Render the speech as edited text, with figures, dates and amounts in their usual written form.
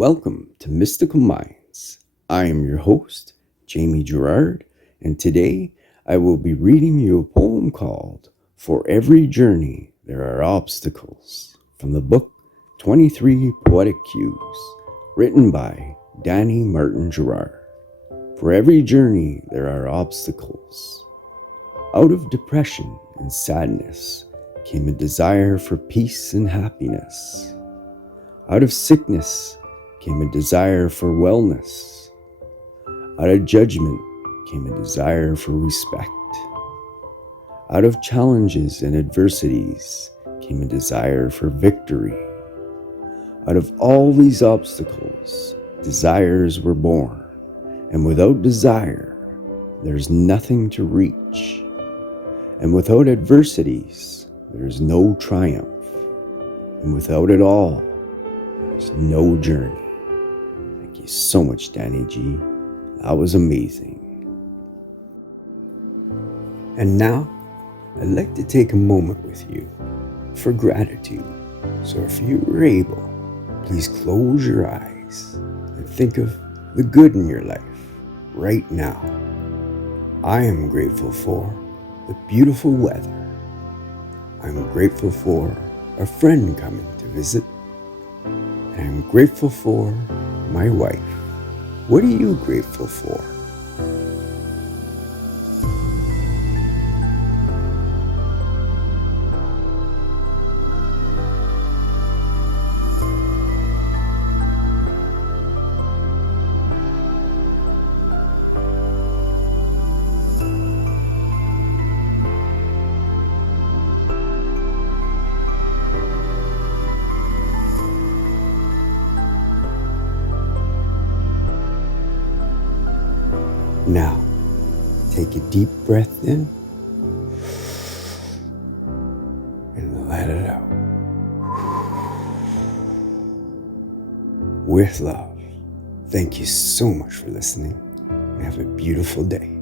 Welcome to Mystical Minds. I am your host, Jamie Gerard, and today I will be reading you a poem called For Every Journey There Are Obstacles from the book 23 Poetic Cues, written by Danny Martin Gerard. For every journey there are obstacles. Out of depression and sadness came a desire for peace and happiness. Out of sickness came a desire for wellness. Out of judgment came a desire for respect. Out of challenges and adversities came a desire for victory. Out of all these obstacles, desires were born, and without desire, there's nothing to reach. And without adversities, there's no triumph. And without it all, there's no journey. Thank you so much, Danny G. That was amazing. And now, I'd like to take a moment with you for gratitude. So if you were able, please close your eyes and think of the good in your life right now. I am grateful for the beautiful weather. I'm grateful for a friend coming to visit. And I'm grateful for my wife. What are you grateful for? Now, take a deep breath in and let it out. With love. Thank you so much for listening and have a beautiful day.